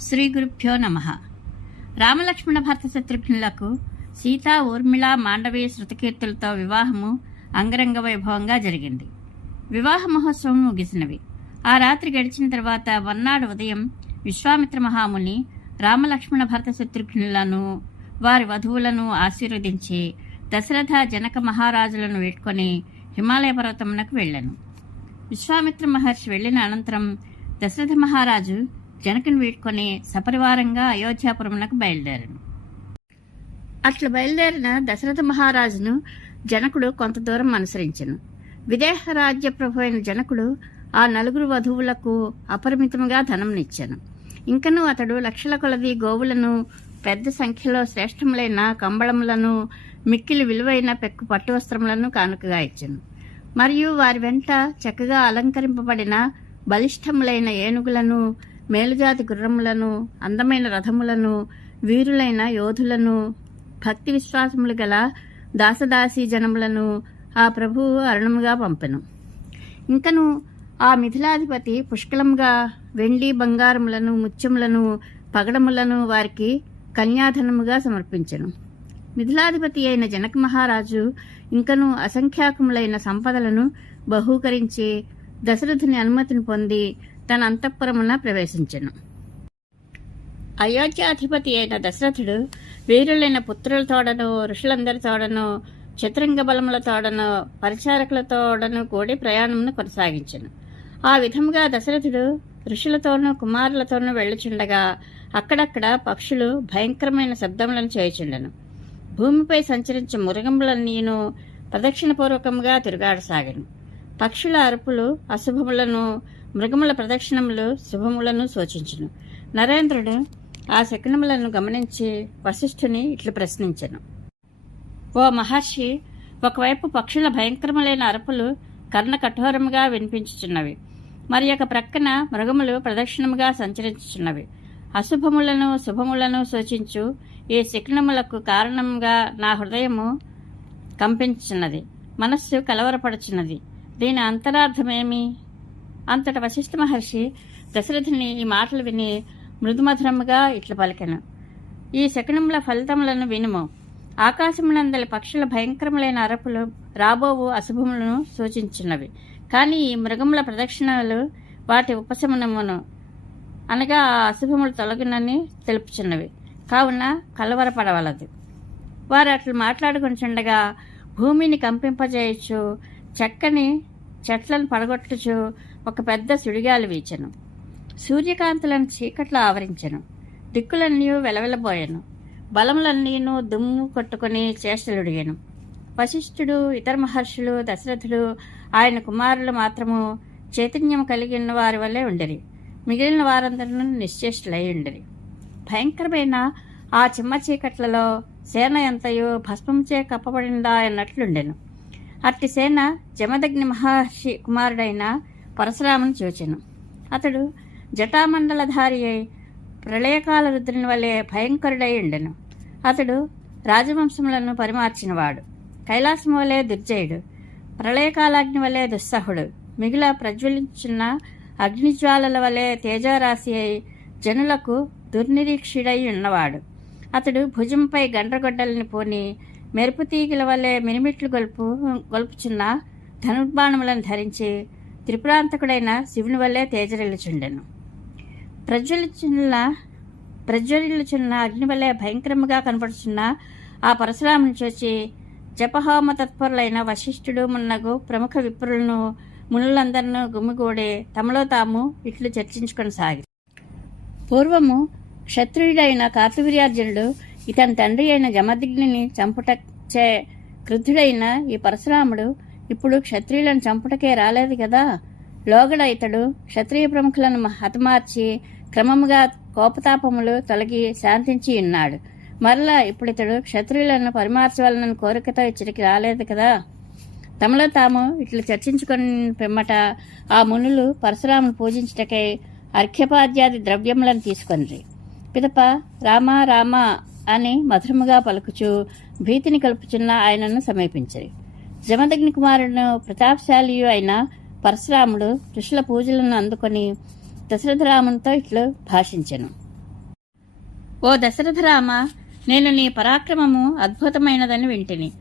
శ్రీ గురుభ్యో నమ. రామలక్ష్మణ భర్త శత్రుఘ్నులకు సీతా ఊర్మిళ మాండవి శృతకీర్తులతో వివాహము అంగరంగ వైభవంగా జరిగింది. వివాహ మహోత్సవం ముగిసినవి. ఆ రాత్రి గడిచిన తర్వాత మర్నాడు ఉదయం విశ్వామిత్ర మహాముని రామలక్ష్మణ భరత శత్రుఘ్నులను వారి వధువులను ఆశీర్వదించి దశరథ జనక మహారాజులను వేడుకొని హిమాలయ పర్వతమునకు వెళ్ళాను. విశ్వామిత్ర మహర్షి వెళ్ళిన అనంతరం దశరథ మహారాజు జనకుని వీడ్కొని సపరివారంగా అయోధ్యాపురమునకు బయలుదేరాను. అట్లా బయలుదేరిన దశరథ మహారాజును జనకుడు కొంత దూరం అనుసరించను. విదేహ రాజ్య ప్రభు అయిన జనకుడు ఆ నలుగురు వధువులకు అపరిమితముగా ధనంనిచ్చాను ఇంకనూ అతడు లక్షల కొలది గోవులను పెద్ద సంఖ్యలో శ్రేష్టములైన కంబళములను మిక్కిలి విలువైన పెక్కు పట్టు వస్త్రములను కానుకగా ఇచ్చాను. మరియు వారి వెంట చక్కగా అలంకరింపబడిన బలిష్టములైన ఏనుగులను మేలుజాతి గుర్రములను అందమైన రథములను వీరులైన యోధులను భక్తి విశ్వాసములు గల దాసదాసీ జనములను ఆ ప్రభువు అరుణముగా పంపెను. ఇంకను ఆ మిథిలాధిపతి పుష్కలంగా వెండి బంగారములను ముత్యములను పగడములను వారికి కన్యాధనముగా సమర్పించెను. మిథిలాధిపతి అయిన జనక మహారాజు ఇంకను అసంఖ్యాకములైన సంపదలను బహూకరించి దశరథుని అనుమతిని పొంది తన అంతఃపురమున ప్రవేశించెను. అయోధ్యాధిపతి అయిన దశరథుడు వీరులైన పుత్రుల తోడను ఋషులందరి తోడను చతురంగ బలముల తోడను పరిచారకుల తోడను కూడి ప్రయాణమును కొనసాగించను. ఆ విధముగా దశరథుడు ఋషులతోనూ కుమారులతోనూ వెళ్ళుచుండగా అక్కడక్కడ పక్షులు భయంకరమైన శబ్దములను చేయుచుండెను. భూమిపై సంచరించే మృగములన్నీను ప్రదక్షిణపూర్వకంగా తిరుగాడసాగను. పక్షుల అరుపులు అశుభములను మృగముల ప్రదక్షిణములు శుభములను సూచించును. నరేంద్రుడు ఆ శకునములను గమనించి వశిష్ఠుని ఇట్లు ప్రశ్నించను. ఓ మహర్షి ఒకవైపు పక్షుల భయంకరములైన అరుపులు కర్ణ కఠోరముగా వినిపించుచున్నవి. మరి యొక్క ప్రక్కన మృగములు ప్రదక్షిణముగా సంచరించుచున్నవి. అశుభములను శుభములను సూచించు ఈ శకునములకు కారణంగా నా హృదయము కంపించున్నది. మనస్సు కలవరపడుచున్నది. దీని అంతరార్థమేమి? అంతట వశిష్ఠ మహర్షి దశరథుని ఈ మాటలు విని మృదుమధురముగా ఇట్లు పలికెను. ఈ శకునముల ఫలితములను వినుము. ఆకాశమునందలి పక్షుల భయంకరములైన అరపులు రాబోవు అశుభములను సూచించినవి. కానీ ఈ మృగముల ప్రదక్షిణలు వాటి ఉపశమనమును అనగా ఆ అశుభములు తొలగినని తెలుపుచున్నవి. కావున కలవరపడవలదు. వారు అట్లు మాట్లాడుకుంటుండగా భూమిని కంపింపజేయచ్చు చక్కని చెట్లను పడగొట్టచ్చు ఒక పెద్ద సుడిగాలి వీచెను. సూర్యకాంతులను చీకట్లో ఆవరించెను. దిక్కులన్నీ వెలవెలబోయాను. బలములన్నీను దుమ్ము కొట్టుకుని చేష్టలుడిగాను. వశిష్ఠుడు ఇతర మహర్షులు దశరథుడు ఆయన కుమారులు మాత్రము చైతన్యం కలిగిన వారి వల్లే ఉండరి. మిగిలిన వారందరూ నిశ్చేష్టులై ఉండరి. భయంకరమైన ఆ చిమ్మ చీకట్లలో సేన ఎంతయో భస్మంచే కప్పబడిందా అన్నట్లుండెను. అట్టి సేన జమదగ్ని మహర్షి కుమారుడైన పరశురామును చూచెను. అతడు జటామండలధారి అయి ప్రళయకాల రుద్రుని వలె భయంకరుడై ఉండెను. అతడు రాజవంశములను పరిమార్చినవాడు. కైలాసం వలె దుర్జయుడు. ప్రళయకాలాగ్ని వలె దుస్సహుడు. మిగిల ప్రజ్వలించిన అగ్నిజ్వాలల వలె తేజరాశి అయి జనులకు దుర్నిరీక్షుడై ఉన్నవాడు. అతడు భుజంపై గండ్రగొడ్డలని పోని మెరుపు తీగల వలె మినిమిట్లు గొలుపు గొలుపుచున్న ధనుర్బాణములను ధరించి త్రిపురాంతకుడైన శివుని వల్లే తేజరిల్లుచుండెను. ప్రజ్వలిచున్న ప్రజ్వలిల్లుచున్న అగ్ని వల్లే భయంకరముగా కనపడుచున్న ఆ పరశురాముని చూచి జపహోమ తత్పరులైన వశిష్ఠుడు మున్నగు ప్రముఖ విప్రులను మునులందరినూ గుమిగూడి తమలో తాము ఇట్లు చర్చించుకొని సాగి పూర్వము క్షత్రియుడైన కార్తవీర్యార్జునుడు ఇతని తండ్రి అయిన జమదిగ్ని చంపుటచే క్రుద్ధుడైన ఈ పరశురాముడు ఇప్పుడు క్షత్రియులను చంపుటకే రాలేదు కదా? లోగడ ఇతడు క్షత్రియ ప్రముఖులను హతమార్చి క్రమముగా కోపతాపములు తొలగి శాంతించి ఉన్నాడు. మరలా ఇప్పుడు ఇతడు క్షత్రియులను పరిమార్చవలనని కోరికతో ఇచ్చటికి రాలేదు కదా? తమలో తాము ఇట్లు చర్చించుకొని పిమ్మట ఆ మునులు పరశురామును పూజించుటకై అర్ఘ్యపాద్యాది ద్రవ్యములను తీసుకొనిరి. పిదప రామ రామ అని మధురముగా పలుకుచూ భీతిని కలుపుచున్న ఆయనను సమీపించరు. జమదగ్ని కుమారుడు ప్రతాపశాలియు అయిన పరశురాముడు ఋషుల పూజలను అందుకొని దశరథరామునితో ఇట్లు భాషించెను. ఓ దశరథరామ నేను నీ పరాక్రమము అద్భుతమైనదని వింటిని.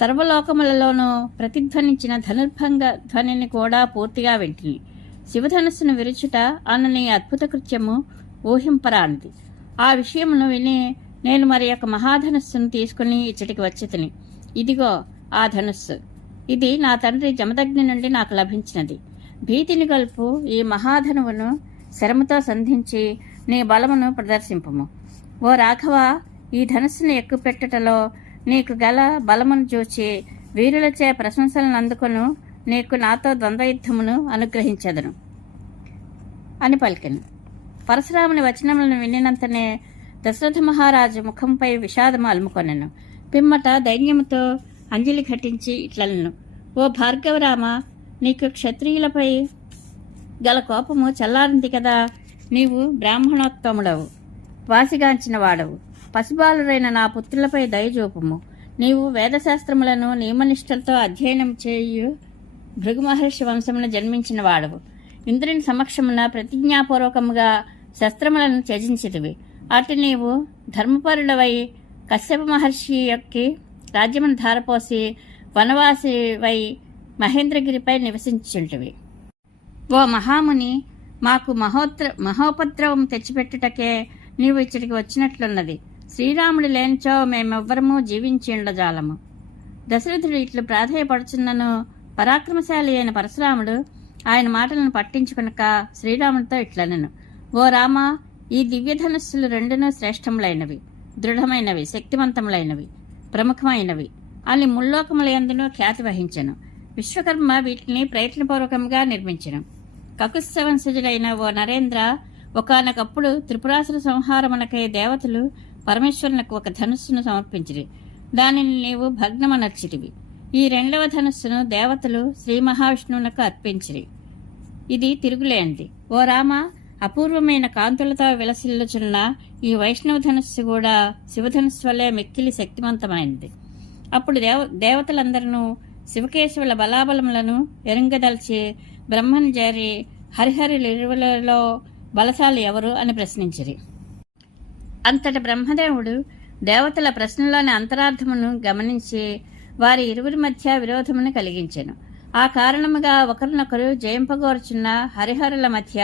సర్వలోకములలోనూ ప్రతిధ్వనించిన ధనుర్భంగ ధ్వనిని కూడా పూర్తిగా వింటిని. శివధనస్సును విరుచుట అన్న నీ అద్భుత కృత్యము ఊహింపరానిది. ఆ విషయమును విని నేను మరి యొక్క మహాధనస్సును తీసుకుని ఇచ్చటికి వచ్చి ఇదిగో ఆ ధనుస్సు. ఇది నా తండ్రి జమదగ్ని నుండి నాకు లభించినది. భీతిని గల్పు ఈ మహాధనువును శరముతో సంధించి నీ బలమును ప్రదర్శింపము. ఓ రాఘవ ఈ ధనుస్సును ఎక్కుపెట్టుటలో నీకు గల బలమును చూచి వీరులచే ప్రశంసలను అందుకును నీకు నాతో ద్వంద్వయుద్ధమును అనుగ్రహించదను. అని పలికెను. పరశురాముని వచనములను వినినంతనే దశరథ మహారాజు ముఖంపై విషాదము అలుముకొనెను. పిమ్మట దైన్యముతో అంజలి ఘటించి ఇట్లను ఓ భార్గవరామ నీకు క్షత్రియులపై గల కోపము చల్లారింది కదా. నీవు బ్రాహ్మణోత్తముడవు వాసిగాంచిన వాడవు. పసిబాలురైన నా పుత్రులపై దయజూపము నీవు వేదశాస్త్రములను నియమనిష్టలతో అధ్యయనం చేయు భృగు మహర్షి వంశమున జన్మించిన వాడవు. ఇంద్రుని సమక్షమున ప్రతిజ్ఞాపూర్వకముగా శస్త్రములను త్యజించితివి. అటు నీవు ధర్మపరుడవై కశ్యప మహర్షి యొక్క రాజ్యమును ధారపోసి వనవాసివై మహేంద్రగిరిపై నివసించుంటివి. ఓ మహాముని మాకు మహోత్ర మహోపద్రవం తెచ్చిపెట్టుటకే నీవు ఇచ్చటికి వచ్చినట్లున్నది. శ్రీరాముడు లేనిచో మేమెవ్వరము జీవించిండజాలము దశరథుడు ఇట్లు ప్రాధేయపడుచున్నను పరాక్రమశాలి అయిన పరశురాముడు ఆయన మాటలను పట్టించుకునక శ్రీరాముడితో ఇట్లనెను. ఓ రామ ఈ దివ్యధనుస్సులు రెండునూ శ్రేష్టములైనవి దృఢమైనవి శక్తివంతములైనవి ప్రముఖమైనవి. అని ముల్లోకములందునూ ఖ్యాతి వహించను విశ్వకర్మ వీటిని ప్రయత్నపూర్వకంగా నిర్మించెను. కకుత్సవంశజుడైన ఓ నరేంద్ర ఒకనకప్పుడు త్రిపురాసుర సంహారమునకై దేవతలు పరమేశ్వరునకు ఒక ధనుస్సును సమర్పించిరి. దానిని నీవు భగ్నమనర్చిటివి ఈ రెండవ ధనుస్సును దేవతలు శ్రీ మహావిష్ణువునకు అర్పించిరి. ఇది తిరుగులేనిది. ఓ రామ అపూర్వమైన కాంతులతో విలసిల్లుచున్న ఈ వైష్ణవ ధనుస్సు కూడా శివధనుస్సు వలె మిక్కిలి శక్తివంతమైనది అప్పుడు దేవ దేవతలందరూ శివకేశవుల బలాబలములను ఎరుంగదల్చి బ్రహ్మను చేరి హరిహరులిరువులలో బలశాలు ఎవరు అని ప్రశ్నించిరి. అంతట బ్రహ్మదేవుడు దేవతల ప్రశ్నలోని అంతరార్థమును గమనించి వారి ఇరువురి మధ్య విరోధమును కలిగించెను. ఆ కారణముగా ఒకరినొకరు జయింపగోరుచున్న హరిహరుల మధ్య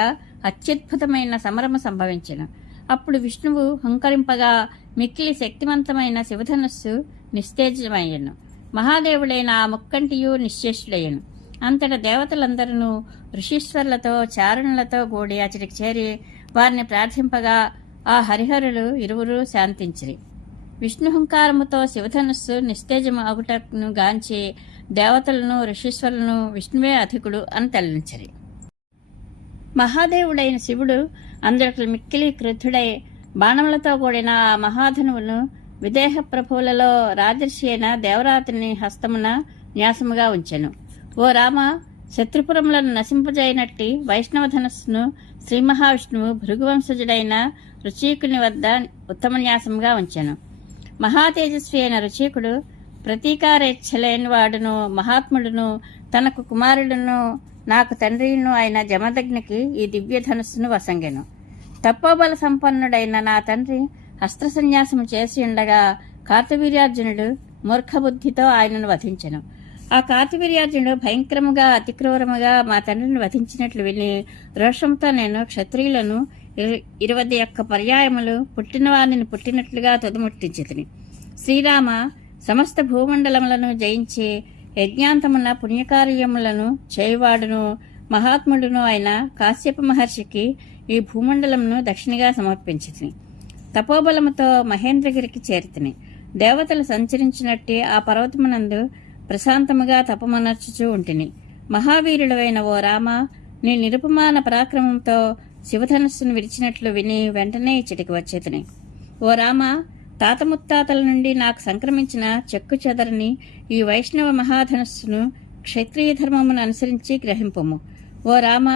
అత్యద్భుతమైన సమరమ సంభవించెను. అప్పుడు విష్ణువు హుంకరింపగా మిక్కిలి శక్తివంతమైన శివధనస్సు నిస్తేజమయ్యను. మహాదేవుడైన ఆ ముక్కంటియు నిశ్చేష్యుడయ్యను అంతట దేవతలందరూ ఋషీశ్వరులతో చారణులతో కూడి అతడికి చేరి వారిని ప్రార్థింపగా ఆ హరిహరులు ఇరువురు శాంతించిరి. విష్ణుహంకారముతో శివధనుస్సు నిస్తేజము అగుటను గాంచి దేవతలను ఋషీశ్వరులను విష్ణువే అధికుడు అని తల్లించరి మహాదేవుడైన శివుడు అందరికి మిక్కిలి క్రుద్ధుడై బాణములతో కూడిన ఆ మహాధనువును విదేహ ప్రభువులలో రాజర్షి అయిన దేవరాత్రిని హస్తమున న్యాసముగా ఉంచెను. ఓ రామ శత్రుపురములను నశింపజేయనట్టి వైష్ణవ ధనస్సును శ్రీ మహావిష్ణువు భృగువంశజుడైన రుచీకుని వద్ద ఉత్తమ న్యాసముగా ఉంచెను. మహాతేజస్వి అయిన రుచీకుడు ప్రతీకారేచ్ఛలేని వాడును మహాత్ముడును తనకు కుమారుడును నాకు తండ్రిను అయిన జమదగ్నికి ఈ దివ్య ధనుస్సును వసంగెను. తప్పోబల సంపన్నుడైన నా తండ్రి అస్త్ర సన్యాసము చేసి ఉండగా కార్తవీర్యార్జునుడు మూర్ఖబుద్ధితో ఆయనను వధించెను. ఆ కార్తవీర్యార్జునుడు భయంకరముగా అతిక్రూరముగా మా తండ్రిని వధించినట్లు విని రోషంతో నేను క్షత్రియులను ఇరు- ఇరవై ఒక్క పర్యాయములు పుట్టిన వారిని పుట్టినట్లుగా తుదముట్టించితిని. శ్రీరామ సమస్త భూమండలములను జయించి యజ్ఞాంతమున పుణ్యకార్యములను చేయవాడును. మహాత్ముడును అయిన కాశ్యప మహర్షికి ఈ భూమండలమును దక్షిణగా సమర్పించితిని. తపోబలముతో మహేంద్రగిరికి చేరితిని. దేవతలు సంచరించినట్టి ఆ పర్వతమునందు ప్రశాంతముగా తపమనర్చుచూ ఉంటిని. మహావీరుడవైన ఓ రామ నీ నిరుపమాన పరాక్రమంతో శివధనుస్సును విడిచినట్లు విని వెంటనే ఇచ్చటికి వచ్చేతిని. ఓ రామ తాత ముత్తాతల నుండి నాకు సంక్రమించిన చెక్కు చెదరని ఈ వైష్ణవ మహాధనస్సును క్షత్రియ ధర్మమును అనుసరించి గ్రహింపము. ఓ రామ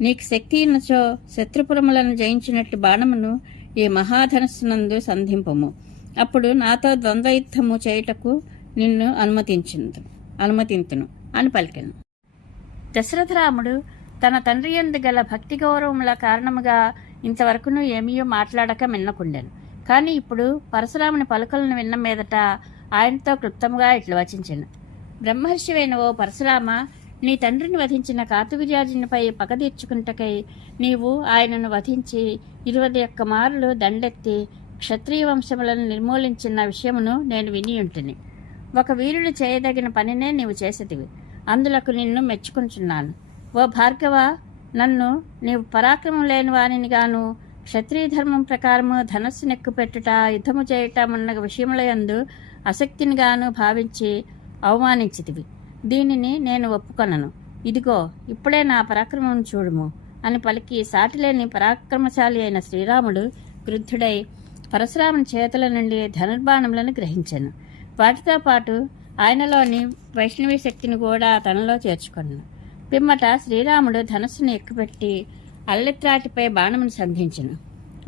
నీకు శక్తి ఉన్నచో శత్రుపురములను జయించినట్టు బాణమును ఈ మహాధనస్సునందు సంధింపము. అప్పుడు నాతో ద్వంద్వయుద్ధము చేయుటకు నిన్ను అనుమతించింది అనుమతింతును అని పలికెను. దశరథరాముడు తన తండ్రి ఎందు గల భక్తి గౌరవముల కారణముగా ఇంతవరకును ఏమీయో మాట్లాడక మిన్నకుండెను. కానీ ఇప్పుడు పరశురాముని పలుకలను విన్న మీదట ఆయనతో క్లుప్తంగా ఇట్లు వచించాను. బ్రహ్మర్షివైన ఓ పరశురామ నీ తండ్రిని వధించిన కాతుకుజాజునిపై పగ తీర్చుకుంటకై నీవు ఆయనను వధించి ఇరవై ఒక్క మారులు దండెత్తి క్షత్రియ వంశములను నిర్మూలించిన విషయమును నేను వినియుంటిని ఒక వీరుడు చేయదగిన పనినే నీవు చేసేదివి. అందులకు నిన్ను మెచ్చుకుంటున్నాను ఓ భార్గవ నన్ను నీవు పరాక్రమం లేని వానిని గాను క్షత్రియ ధర్మం ప్రకారము ధనస్సు నెక్కుపెట్టుట యుద్ధము చేయటమన్న విషయములయందు అసక్తిని గాను భావించి అవమానించితివి. దీనిని నేను ఒప్పుకొనను. ఇదిగో ఇప్పుడే నా పరాక్రమం చూడుము అని పలికి సాటిలేని పరాక్రమశాలి అయిన శ్రీరాముడు క్రుద్ధుడై పరశురాముని చేతుల నుండి ధనుర్బాణములను గ్రహించాను. వాటితో పాటు ఆయనలోని వైష్ణవి శక్తిని కూడా తనలో చేర్చుకున్నాను పిమ్మట శ్రీరాముడు ధనస్సును ఎక్కుపెట్టి అల్లెత్రాటిపై బాణమును సంధించను.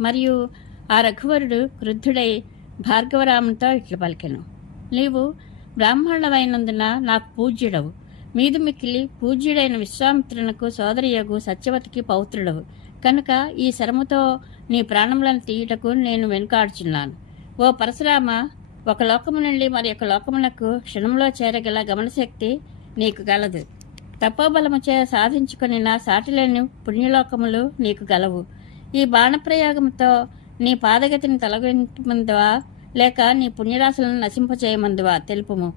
మరియు ఆ రఘువరుడు క్రుద్ధుడై భార్గవరామునితో ఇట్లు పలికెను. నీవు బ్రాహ్మణుడవైనందున నాకు పూజ్యుడవు. మీదు మిక్కిలి పూజ్యుడైన విశ్వామిత్రునకు సోదరియగు సత్యవతికి పౌత్రుడవు. కనుక ఈ శరముతో నీ ప్రాణములను తీయుటకు నేను వెనుకాడుచున్నాను. ఓ పరశురామ ఒక లోకము నుండి మరి ఒక లోకమునకు క్షణంలో చేరగల గమనశక్తి నీకు గలదు. తపోబలముచే నా సాటిలేని పుణ్యలోకములు నీకు గలవు. ఈ బాణప్రయోగంతో నీ పాదగతిని తొలగించమందువా లేక నీ పుణ్యరాశులను నశింపచేయమందువా? తెలుపుము.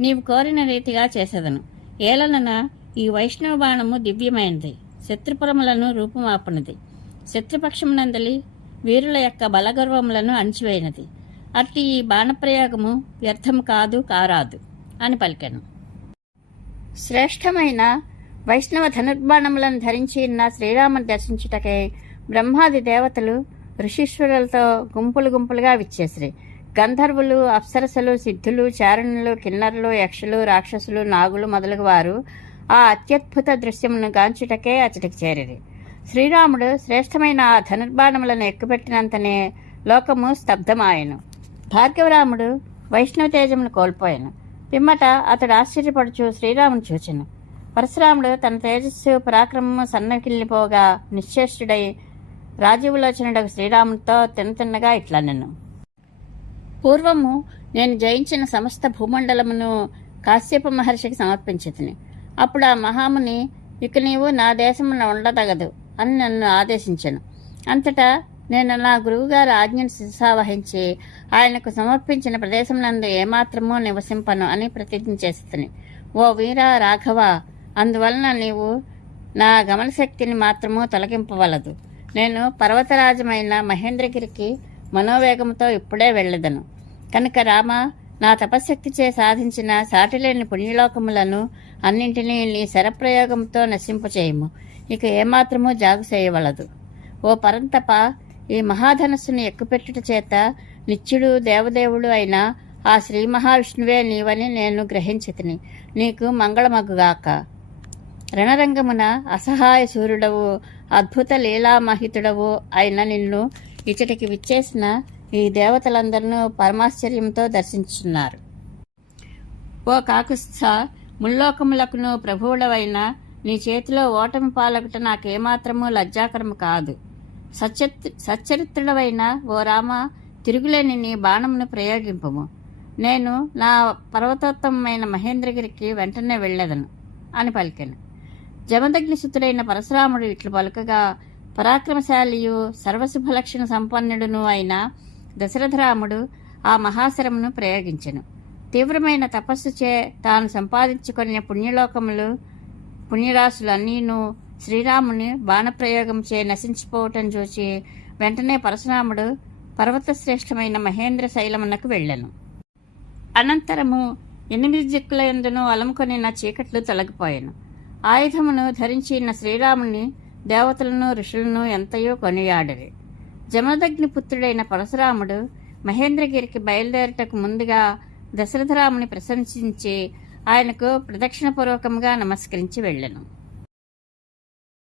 నీవు కోరిన రీతిగా చేసేదను. ఏలనన ఈ వైష్ణవ బాణము దివ్యమైనది. శత్రుపురములను రూపుమాపనిది. శత్రుపక్షమునందలి వీరుల యొక్క బలగర్వములను అణిచివేయనది. అట్టి ఈ బాణప్రయోగము వ్యర్థం కాదు కారాదు అని పలికెను. శ్రేష్టమైన వైష్ణవ ధనుర్బాణములను ధరించి ఉన్న శ్రీరాముని దర్శించుటకై బ్రహ్మాది దేవతలు ఋషీశ్వరులతో గుంపులు గుంపులుగా విచ్చేసిరి. గంధర్వులు అప్సరసలు సిద్ధులు చారణులు కిన్నరులు యక్షులు రాక్షసులు నాగులు మొదలగు వారు ఆ అత్యద్భుత దృశ్యమును గాంచుటకే అతడికి చేరిరి. శ్రీరాముడు శ్రేష్టమైన ఆ ధనుర్బాణములను ఎక్కుపెట్టినంతనే లోకము స్తబ్దమాయను భార్గవరాముడు వైష్ణవ తేజమును కోల్పోయాను. పిమ్మట అతడు ఆశ్చర్యపడుచు శ్రీరాముని చూచెను. పరశురాముడు తన తేజస్సు పరాక్రమము సన్నకిల్లిపోగా నిశ్చేష్టుడై రాజీవులోచనుడకు శ్రీరామునితో తిన్నతిన్నగా ఇట్లా నిన్ను పూర్వము నేను జయించిన సమస్త భూమండలమును కాశ్యప మహర్షికి సమర్పించితిని. అప్పుడు ఆ మహాముని ఇక నీవు నా దేశమున ఉండదగదు అని నన్ను ఆదేశించను. అంతటా నేను నా గురువుగారు ఆజ్ఞను శిరసావహించి ఆయనకు సమర్పించిన ప్రదేశం నందు ఏమాత్రమూ నివసింపను అని ప్రతిజ్ఞ చేస్తుని. ఓ వీర రాఘవ అందువలన నీవు నా గమనశక్తిని మాత్రము తొలగింపవలదు. నేను పర్వతరాజమైన మహేంద్రగిరికి మనోవేగంతో ఇప్పుడే వెళ్ళదను. కనుక రామ నా తపశక్తిచే సాధించిన సాటిలేని పుణ్యలోకములను అన్నింటినీ నీ శరప్రయోగంతో నశింపచేయము. ఇక ఏమాత్రము జాగు చేయవలదు. ఓ పరంతప ఈ మహాధనస్సును ఎక్కుపెట్టుట చేత నిత్యుడు దేవదేవుడు అయిన ఆ శ్రీ మహావిష్ణువే నీవని నేను గ్రహించితిని. నీకు మంగళమగుగాక. రణరంగమున అసహాయ సూర్యుడవు అద్భుత లీలామహితుడవు అయిన నిన్ను ఇచ్చటికి విచ్చేసిన ఈ దేవతలందరినూ పరమాశ్చర్యంతో దర్శించున్నారు ఓ కాకుస్థ ముల్లోకములకును ప్రభువుడవైన నీ చేతిలో ఓటమి పాలకుట నాకేమాత్రమూ లజ్జాకరము కాదు. సచరిత్ సచ్చరిత్రుడవైన ఓ రామ తిరుగులేని నీ బాణమును ప్రయోగింపము. నేను నా పర్వతోత్తమైన మహేంద్రగిరికి వెంటనే వెళ్ళేదను అని పలికాను. జమదగ్నిసుతుడైన పరశురాముడు ఇట్లు పలుకగా పరాక్రమశాలియు సర్వశుభలక్షణ సంపన్నుడును అయిన దశరథరాముడు ఆ మహాశరమును ప్రయోగించెను. తీవ్రమైన తపస్సుచే తాను సంపాదించుకున్న పుణ్యలోకములు పుణ్యరాశులన్నీను శ్రీరాముని బాణప్రయోగంచే నశించిపోవటం చూచి వెంటనే పరశురాముడు పర్వతశ్రేష్టమైన మహేంద్ర శైలమునకు వెళ్ళను. అనంతరము ఎనిమిది దిక్కుల ఎందును నా చీకట్లు తొలగిపోయాను. ఆయుధమును ధరించిన శ్రీరాముని దేవతలను ఋషులను ఎంతయో కొనియాడరి. జమదగ్ని పుత్రుడైన పరశురాముడు మహేంద్రగిరికి బయలుదేరటకు ముందుగా దశరథరాముని ప్రశంసించి ఆయనకు ప్రదక్షిణపూర్వకంగా నమస్కరించి వెళ్ళను.